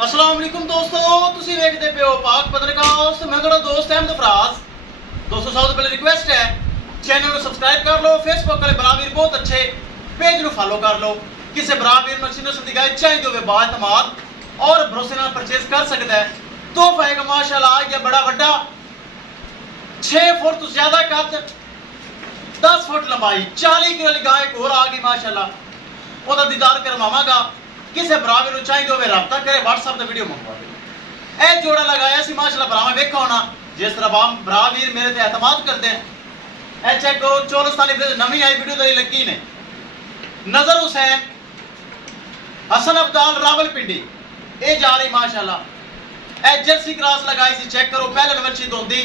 अस्सलाम वालेकुम दोस्तों, तुसी वेखदे पे हो पाक पत्रकास्ट। मैं थोड़ा दोस्त अहमद फराज। दोस्तों सब तो पहले रिक्वेस्ट है चैनल को सब्सक्राइब कर लो, फेसबुक वाले बरावीर बहुत अच्छे पेज को फॉलो कर लो। किसी बरावीर मशीनों से दिखाई चाहिए तो वे बाएतमाद और भरोसे नाल परचेज कर सकता है। तोहफा है माशाल्लाह आ गया बड़ा बड़ा 6 फुट तो ज्यादा कद 10 फुट लंबाई 40 किलो की गाय और आ गई माशाल्लाह। ओदा दीदार करवावांगा। किसे बराबर ਨੂੰ ਚਾਹੀਦਾ ਹੋਵੇ ਰਾਬਤਾ ਕਰੇ WhatsApp ਤੇ ਵੀਡੀਓ ਮੰਗਵਾ ਦੇ। ਇਹ ਜੋੜਾ ਲਗਾਇਆ ਸੀ ਮਾਸ਼ਾਅੱਲਾ ਭਰਾਵਾਂ ਵੇਖੋ ਹੋਣਾ ਜਿਸ ਤਰ੍ਹਾਂ ਬਰਾਬਰ ਮੇਰੇ ਤੇ ਇਤਮਾਦ ਕਰਦੇ हैं। ਇਹ ਚੈੱਕ ਕਰੋ ਚੋਲਸਤਾਨੀ ਫਿਰ ਨਵੀਂ ਆਈ ਵੀਡੀਓ ਤੇ ਲੱਗੀ ਨੇ ਨਜ਼ਰ ਹੁਸੈਨ ਹਸਨ ਅਬਦਾਲ ਰਾਵਲਪਿੰਡੀ ਇਹ ਜਾ ਰਹੀ ਮਾਸ਼ਾਅੱਲਾ। ਇਹ ਜਰਸੀ ਕ੍ਰਾਸ ਲਗਾਈ ਸੀ ਚੈੱਕ ਕਰੋ ਪਹਿਲੇ ਨੰਬਰ ਚ ਦੋਂਦੀ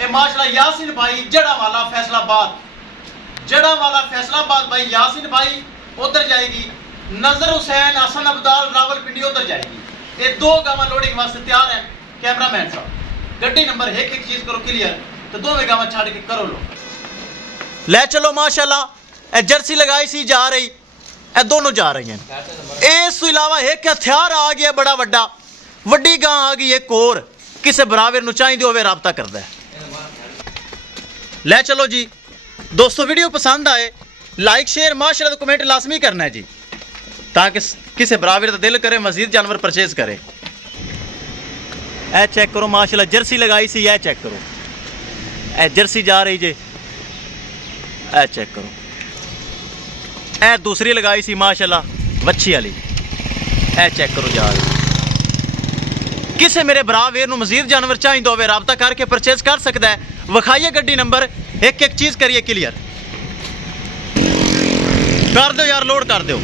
ਇਹ ਮਾਸ਼ਾਅੱਲਾ यासिन भाई जड़ा वाला फैसलाबाद भाई यासिन भाई उधर जाएगी। नजर हुसैन हसन अब्दाल रावलपिंडी उधर जाएगी। ये दो गावां लोडिंग वास्ते तैयार है। कैमरामैन साहब गड्डी नंबर एक चीज करो क्लियर तो दोवें गावां छाड़ के करो लो ले चलो माशाल्लाह। जर्सी लगाई सी जा रही ए दोनों जा रही हैं। इस तो इलावा एक हथियार आ गया बड़ा वड्डा वड्डी गां आ गई एक और किसे बराबर नु चाहिए होवे राबता करदा है। ले चलो जी दोस्तों वीडियो पसंद आए लाइक शेयर माशाल्लाह तो कमेंट लाजमी करना है जी ताकि किसी बराबर का दिल करे मजीद जानवर परचेज करे। ए चेक करो माशाल्लाह जर्सी लगाई सी ए चेक करो ए जर्सी जा रही जे ए चेक करो ए दूसरी लगाई सी माशाल्लाह वच्छी वाली ए चेक करो जा रही। किसी मेरे बराबर नू मजीद जानवर चाहिए होवे राबता करके परचेज कर सकता है। विखाइए गड्डी नंबर एक चीज़ करिए क्लियर कर दो यार लोड कर दो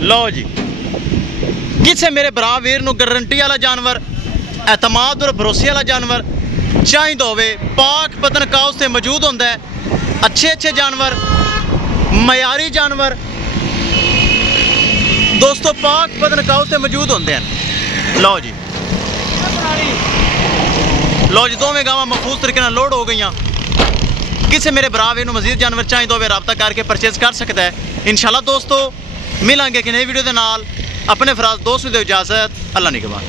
लो जी। किसे मेरे बराबर नू गारंटी वाला जानवर एतमाद और भरोसे वाला जानवर चाहिए होवे पाक पतन काउस से मौजूद होंदा है। अच्छे जानवर मयारी जानवर दोस्तों पाक पतन काउस से मौजूद होंदे हैं। लो जी दोवें गावां महफूज तरीके नाल लोड हो गई। किसी मेरे बराबर नू मजीद जानवर चाहिए होवे राबता करके परचेज कर सकता है। इंशाल्लाह दोस्तों मिलांगे कि नई वीडियो के नाल। अपने फराज दोस्त नूं दो इजाजत। अल्लाह निगहबान।